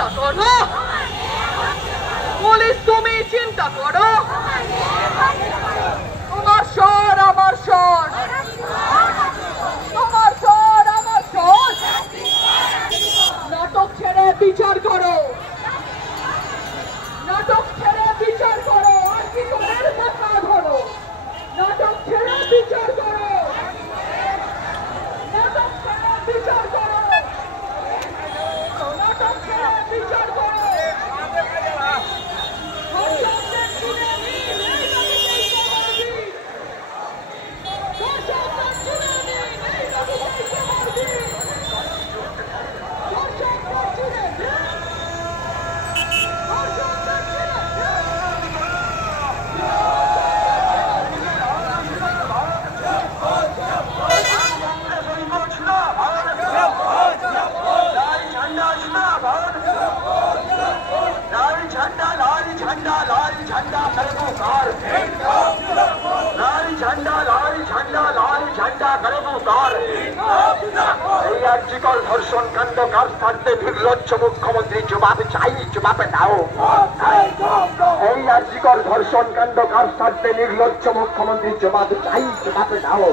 চিন্তা করো, পুলিশ তুমি চিন্তা করো, তোমার স্বর আমার স্বর, তোমার স্বর আমার স্বর। নাটক ছেড়ে বিচার করো, নাটক ছেড়ে বিচার করো, আর কি করে কথা ধরো, নাটক ছেড়ে বিচার করো, নাটক ছেড়ে বিচার করো, নাটক ছেড়ে বিচার করো। ধর্ষণ কাণ্ড কার স্বার্থে নির্লজ্জ মুখ্যমন্ত্রী জবাব চাই, জবাব দাও। এই আর্যিকর ধর্ষণ কাণ্ড কার স্বার্থে নির্লজ্জ মুখ্যমন্ত্রী জবাব চাই, জবাব দাও।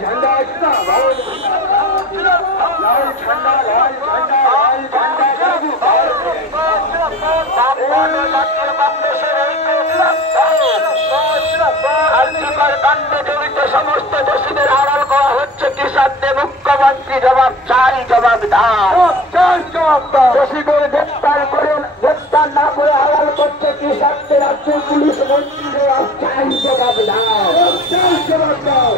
ঝান্ডা সমস্ত দোষীদের আড়াল করা হচ্ছে কি সাথে মুখ্যমন্ত্রী জবাব চাই, জবাব দাও। দোষীদের গ্রেপ্তার করে, গ্রেপ্তার না করে আড়াল করছে কি সাথে রাজ্যের পুলিশ মন্ত্রী জবাব চাই, জবাব দাও।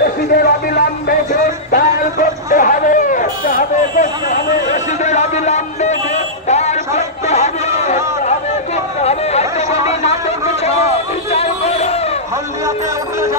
দোষীদের অবিলম্বে গ্রেপ্তার করতে হবে, দোষীদের অবিলম্বে গ্রেপ্তার করতে হবে। বিচার করে